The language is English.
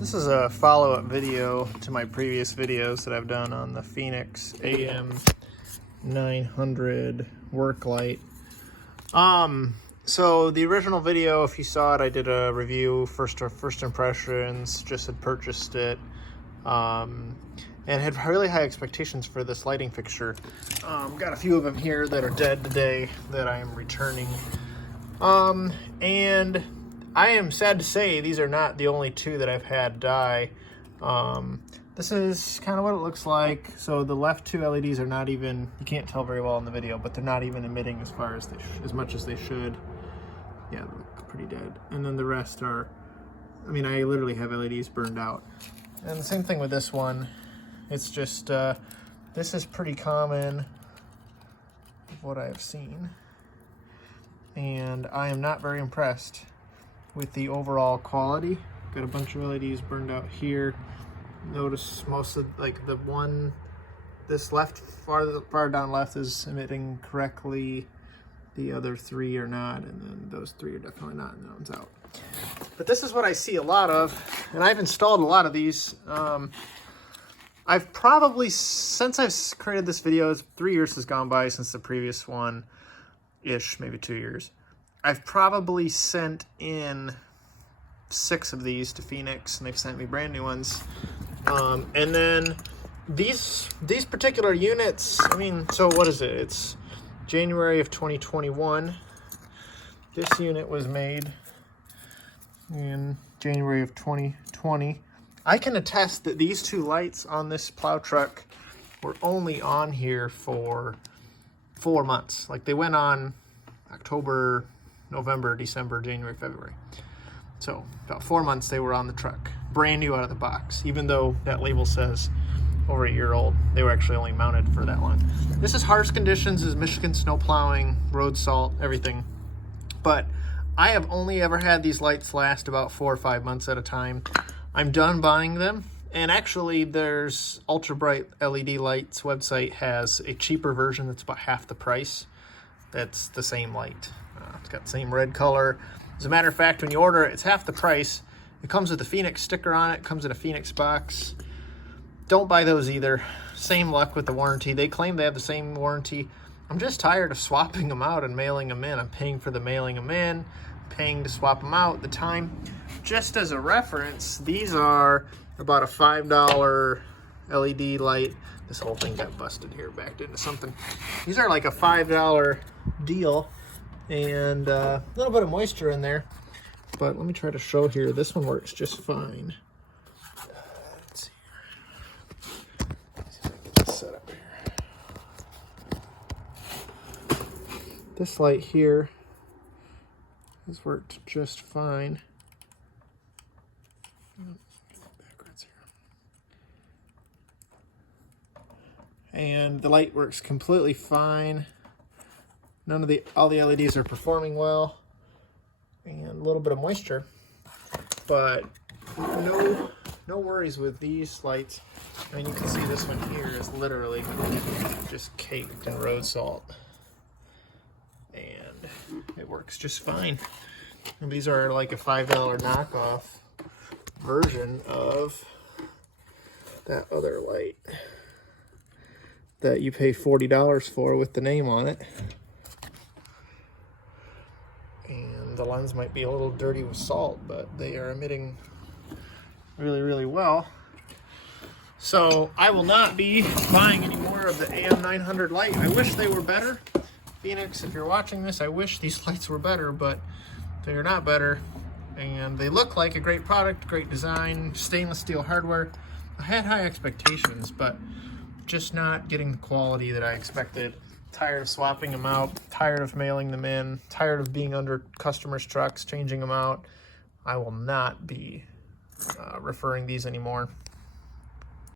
This is a follow-up video to my previous videos that I've done on the Feniex AM-900 Work light. So the original video, if you saw it, I did a review, first impressions, just had purchased it, and had really high expectations for this lighting fixture. Got a few of them here that are dead today that I am returning. And I am sad to say these are not the only two that I've had die. This is kind of what it looks like. So the left two LEDs are not even, you can't tell very well in the video, but they're not even emitting as far as as much as they should. Yeah, they look pretty dead. And then the rest are, I mean, I literally have LEDs burned out. And the same thing with this one. It's just, this is pretty common of what I've seen. And I am not very impressed with the overall quality. Got a bunch of LEDs burned out here. Notice most of, like, the one, this left, far down left is emitting correctly. The other three are not, and then those three are definitely not, and that one's out. But this is what I see a lot of, and I've installed a lot of these. I've probably, since I've created this video, 3 years has gone by since the previous one-ish, maybe 2 years. I've probably sent in 6 of these to Feniex, and they've sent me brand new ones. And then these particular units, I mean, so what is it? It's January of 2021. This unit was made in January of 2020. I can attest that these two lights on this plow truck were only on here for 4 months. Like, they went on October, November, December, January, February. So about 4 months they were on the truck, brand new out of the box, even though that label says over a year old. They were actually only mounted for that long. This is harsh conditions, is Michigan snow plowing, road salt, everything. But I have only ever had these lights last about 4 or 5 months at a time. I'm done buying them. And actually, there's Ultra Bright LED Lights website has a cheaper version that's about half the price. That's the same light. It's got the same red color. As a matter of fact, when you order it, it's half the price. It comes with a Feniex sticker on it. It comes in a Feniex box. Don't buy those either. Same luck with the warranty. They claim they have the same warranty. I'm just tired of swapping them out and mailing them in. I'm paying for the mailing them in, paying to swap them out, the time. Just as a reference, these are about a $5 LED light. This whole thing got busted here, backed into something. These are like a $5 deal, and a little bit of moisture in there. But let me try to show here. This one works just fine. Let's see here. Let's see if I can get this set up here. This light here has worked just fine. Backwards here. And the light works completely fine. All the LEDs are performing well, and a little bit of moisture, but no worries with these lights. I mean, you can see this one here is literally just caked in road salt, and it works just fine. And these are like a $5 knockoff version of that other light that you pay $40 for with the name on it. And the lens might be a little dirty with salt, but they are emitting really, really well. So I will not be buying any more of the AM-900 light. I wish they were better. Feniex, if you're watching this, I wish these lights were better, but they're not better. And they look like a great product, great design, stainless steel hardware. I had high expectations, but just not getting the quality that I expected. Tired of swapping them out, tired of mailing them in, tired of being under customers' trucks, changing them out. I will not be referring these anymore.